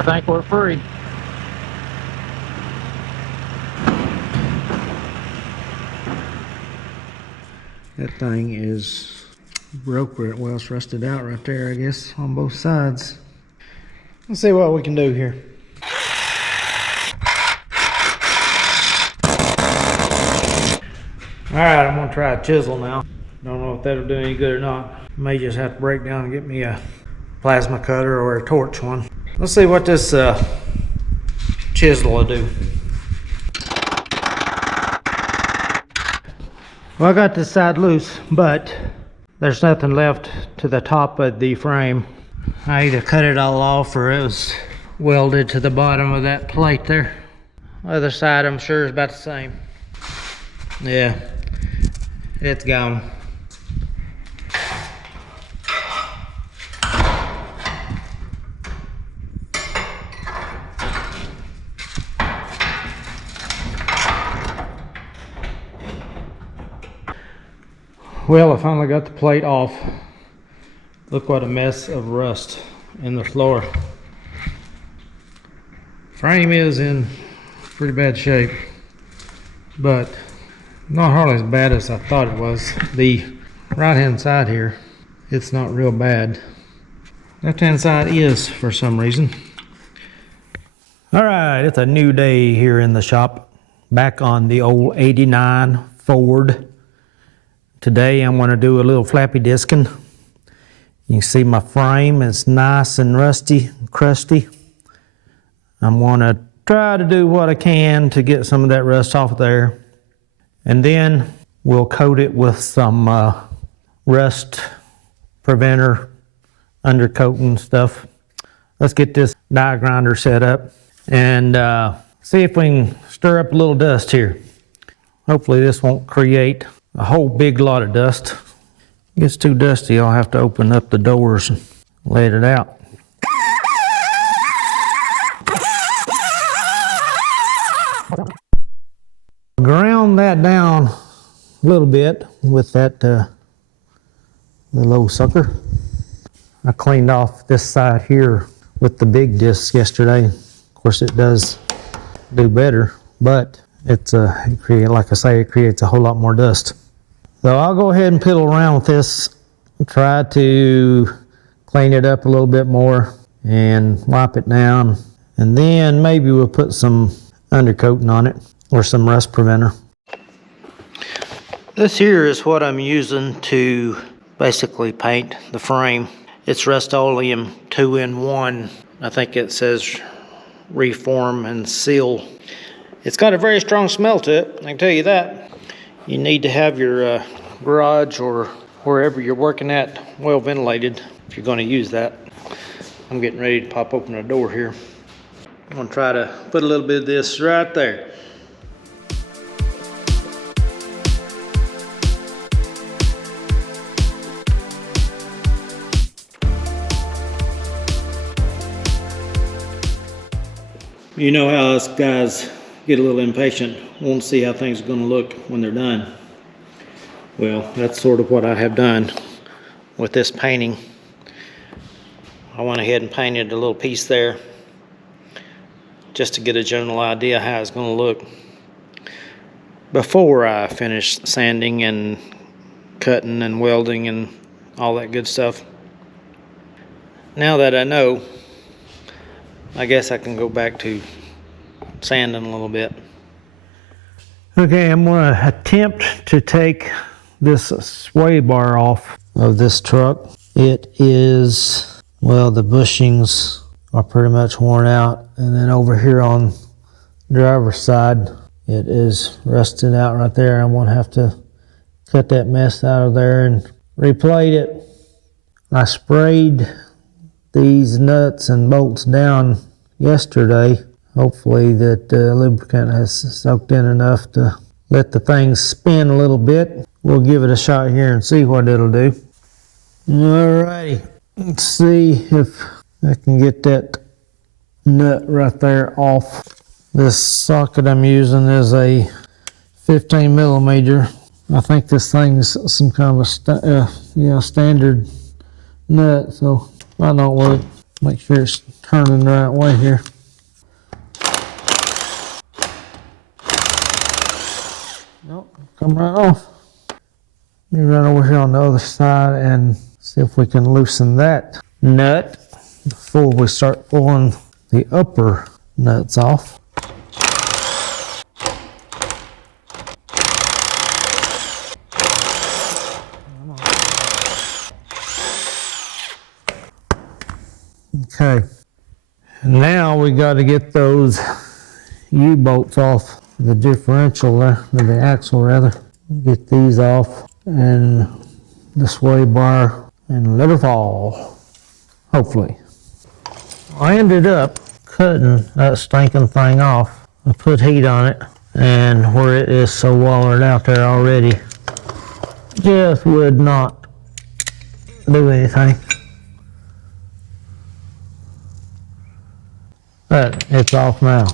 I think we're free. That thing is broke where well, it's rusted out right there, I guess, on both sides. Let's see what we can do here. Alright, I'm gonna try a chisel now. Don't know if that'll do any good or not. May just have to break down and get me a plasma cutter or a torch one. Let's see what this chisel will do. Well, I got this side loose, but there's nothing left to the top of the frame. I either cut it all off or it was welded to the bottom of that plate there. Other side I'm sure is about the same. Yeah, it's gone. Well, I finally got the plate off. Look what a mess of rust in the floor. Frame is in pretty bad shape, but not hardly as bad as I thought it was. The right hand side here, it's not real bad. Left hand side is for some reason. All right, it's a new day here in the shop. Back on the old 89 Ford. Today I'm going to do a little flappy disking. You can see my frame is nice and rusty, crusty. I'm going to try to do what I can to get some of that rust off there. And then we'll coat it with some rust preventer undercoating stuff. Let's get this die grinder set up and see if we can stir up a little dust here. Hopefully this won't create a whole big lot of dust. If it gets too dusty, I'll have to open up the doors and let it out. Ground that down a little bit with that little old sucker. I cleaned off this side here with the big disc yesterday. Of course, it does do better, but it like I say, it creates a whole lot more dust. So I'll go ahead and piddle around with this, try to clean it up a little bit more and wipe it down, and then maybe we'll put some undercoating on it or some rust preventer. This here is what I'm using to basically paint the frame. It's Rust-Oleum 2-in-1. I think it says reform and seal. It's got a very strong smell to it, I can tell you that. You need to have your garage or wherever you're working at well ventilated if you're going to use that. I'm getting ready to pop open the door here. I'm going to try to put a little bit of this right there. You know how us guys get a little impatient, want to see how things are going to look when they're done. Well, that's sort of what I have done with this painting. I went ahead and painted a little piece there just to get a general idea how it's going to look before I finish sanding and cutting and welding and all that good stuff. Now that I know, I guess I can go back to sanding a little bit. Okay, I'm going to attempt to take this sway bar off of this truck. It is, well, the bushings are pretty much worn out, and then over here on the driver's side it is rusted out right there. I'm going to have to cut that mess out of there and replate it. I sprayed these nuts and bolts down yesterday. Hopefully that lubricant has soaked in enough to let the thing spin a little bit. We'll give it a shot here and see what it'll do. Alrighty, let's see if I can get that nut right there off. This socket I'm using is a 15 millimeter. I think this thing's some kind of a standard nut, so might not work. Make sure it's turning the right way here. Nope, come right off. Let me run over here on the other side and see if we can loosen that nut before we start pulling the upper nuts off. Okay, now we got to get those U-bolts off the differential there, or the axle rather. Get these off and the sway bar and let her fall, hopefully. I ended up cutting that stinking thing off. I put heat on it, and where it is so wallered out there already, just would not do anything. But it's off now.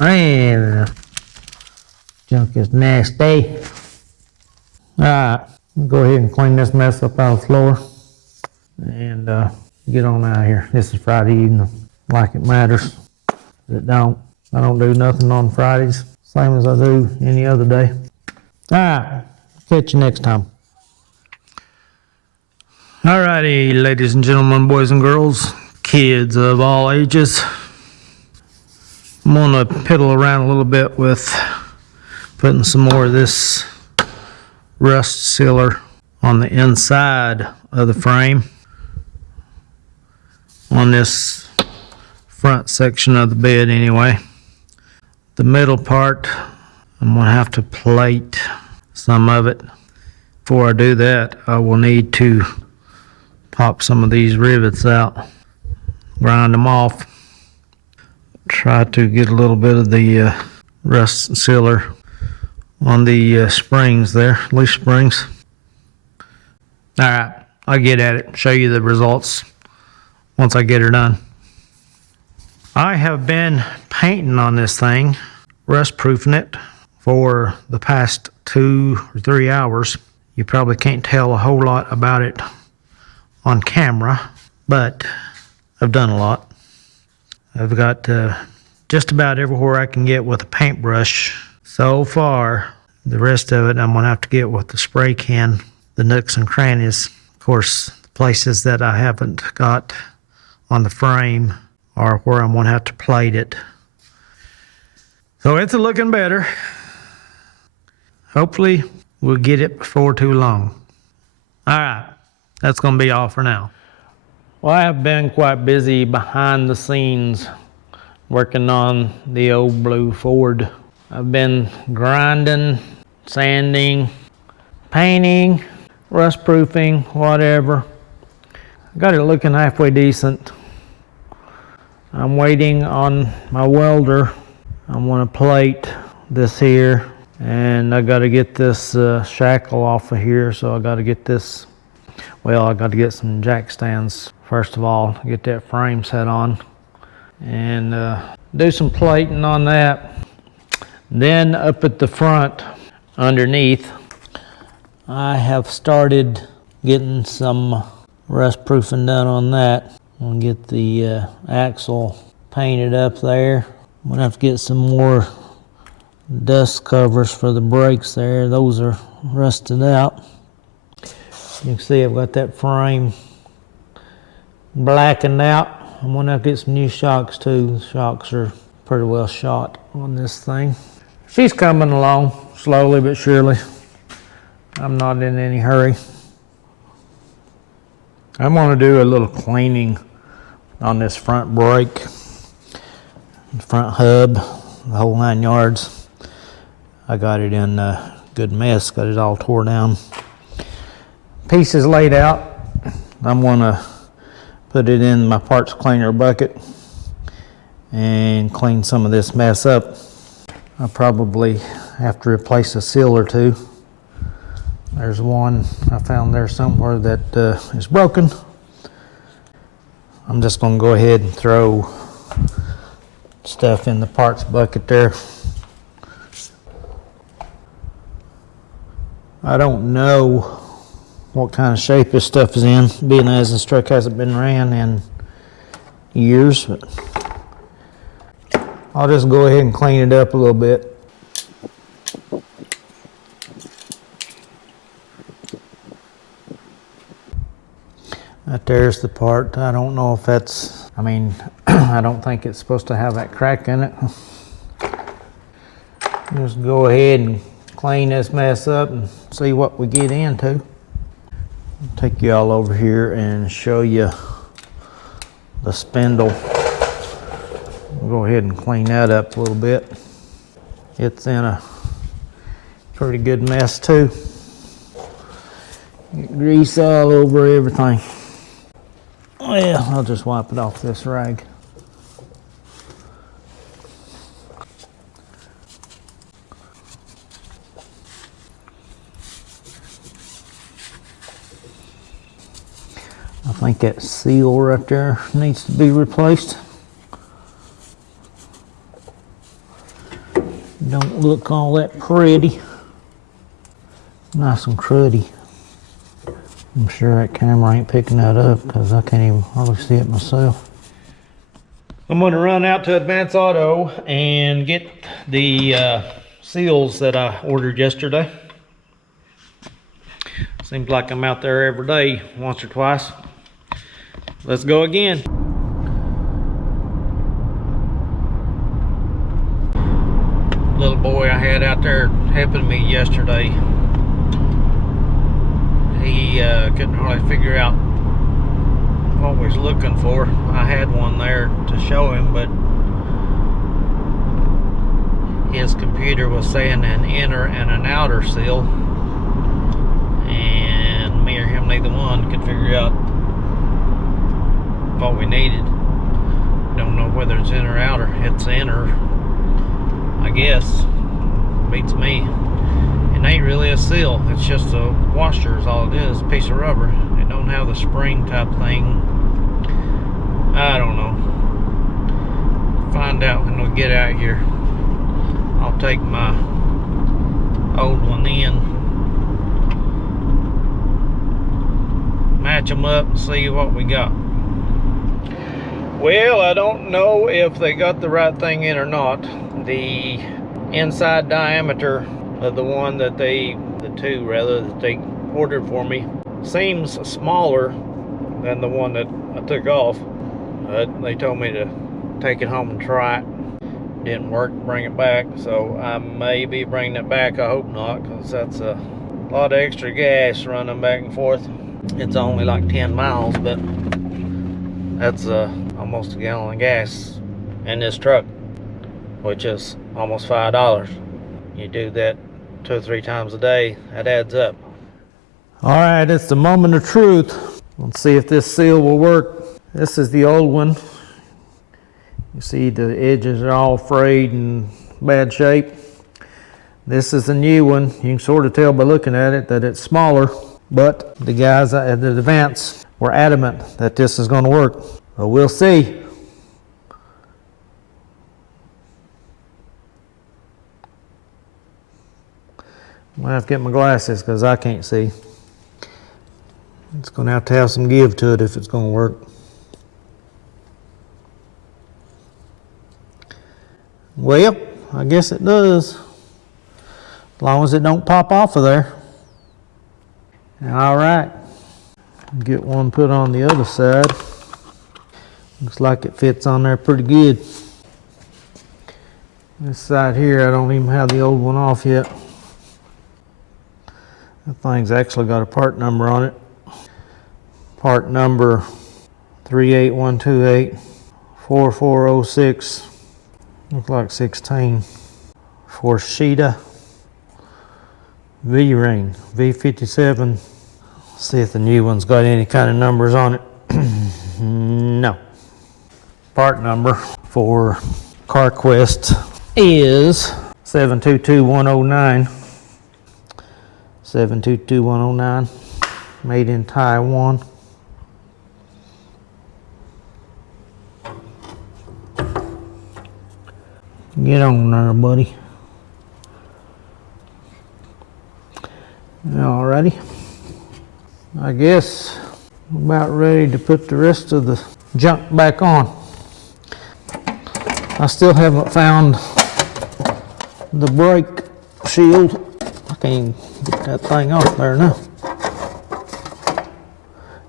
Man, junk is nasty. Alright, go ahead and clean this mess up out of the floor and get on out of here. This is Friday evening, like it matters. If it don't, I don't do nothing on Fridays, same as I do any other day. Alright, catch you next time. Alrighty, ladies and gentlemen, boys and girls, kids of all ages. I'm gonna piddle around a little bit with putting some more of this rust sealer on the inside of the frame on this front section of the bed anyway. The middle part, I'm gonna have to plate some of it. Before I do that, I will need to pop some of these rivets out, grind them off, try to get a little bit of the rust sealer on the springs there, leaf springs. Alright, I'll get at it, show you the results once I get her done. I have been painting on this thing, rust proofing it for the past 2 or 3 hours. You probably can't tell a whole lot about it on camera, but I've done a lot. I've got just about everywhere I can get with a paintbrush so far. The rest of it I'm going to have to get with the spray can, the nooks and crannies. Of course, the places that I haven't got on the frame are where I'm going to have to plate it. So it's looking better. Hopefully we'll get it before too long. Alright, that's going to be all for now. Well, I have been quite busy behind the scenes working on the old blue Ford. I've been grinding, sanding, painting, rust proofing, whatever. Got it looking halfway decent. I'm waiting on my welder. I'm gonna plate this here, and I gotta get this shackle off of here, so I gotta get this, well, I gotta get some jack stands first of all, get that frame set on, and do some plating on that. Then up at the front, underneath, I have started getting some rust proofing done on that. I'm gonna get the axle painted up there. I'm gonna have to get some more dust covers for the brakes there. Those are rusted out. You can see I've got that frame blackened out. I'm gonna have to get some new shocks too. The shocks are pretty well shot on this thing. She's coming along slowly but surely. I'm not in any hurry. I'm gonna do a little cleaning on this front brake, front hub, the whole 9 yards. I got it in a good mess, got it all tore down. Pieces laid out. I'm gonna put it in my parts cleaner bucket and clean some of this mess up. I probably have to replace a seal or two. There's one I found there somewhere that is broken. I'm just going to go ahead and throw stuff in the parts bucket there. I don't know what kind of shape this stuff is in, being as this truck hasn't been ran in years, but I'll just go ahead and clean it up a little bit. That there's the part. I don't know if that's, I mean, I don't think it's supposed to have that crack in it. Just go ahead and clean this mess up and see what we get into. I'll take you all over here and show you the spindle. We'll go ahead and clean that up a little bit. It's in a pretty good mess too. Get grease all over everything. Well, I'll just wipe it off this rag. I think that seal right there needs to be replaced. Don't look all that pretty. Nice and cruddy. I'm sure that camera ain't picking that up because I can't even hardly see it myself. I'm going to run out to Advance Auto and get the seals that I ordered yesterday. Seems like I'm out there every day, once or twice. Let's go again. Little boy I had out there helping me yesterday, he couldn't hardly figure out what we was looking for. I had one there to show him, but his computer was saying an inner and an outer seal, and me or him, neither one could figure out what we needed. Don't know whether it's inner or outer. It's inner, I guess. Beats me. It ain't really a seal, it's just a washer is all it is, a piece of rubber. It don't have the spring type thing. I don't know. Find out when we get out here. I'll take my old one in, match them up and see what we got. Well, I don't know if they got the right thing in or not. The inside diameter of the one that the two that they ordered for me seems smaller than the one that I took off. They told me to take it home and try it. Didn't work, bring it back, so I may be bringing it back. I hope not, because that's a lot of extra gas running back and forth. It's only like 10 miles, but that's almost a gallon of gas in this truck, which is almost $5. You do that 2 or 3 times a day, that adds up. All right, it's the moment of truth. Let's see if this seal will work. This is the old one. You see the edges are all frayed and bad shape. This is the new one. You can sort of tell by looking at it that it's smaller, but the guys at the Advance were adamant that this is going to work. But we'll see. I'm going to have to get my glasses because I can't see. It's going to have some give to it if it's going to work. Well, I guess it does. As long as it don't pop off of there. All right. Get one put on the other side. Looks like it fits on there pretty good. This side here, I don't even have the old one off yet. That thing's actually got a part number on it. Part number 38128 4406. Looks like 16. For Sheeta V-ring V57. See if the new one's got any kind of numbers on it. No. Part number for CarQuest is 722109. 722109. Made in Taiwan. Get on there, buddy. Alrighty. I guess I'm about ready to put the rest of the junk back on. I still haven't found the brake shield. I can't get that thing off there now.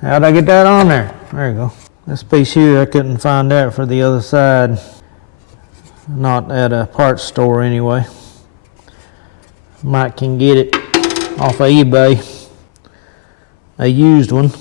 How'd I get that on there? There you go. This piece here, I couldn't find that for the other side. Not at a parts store anyway. Might can get it off of eBay. A used one.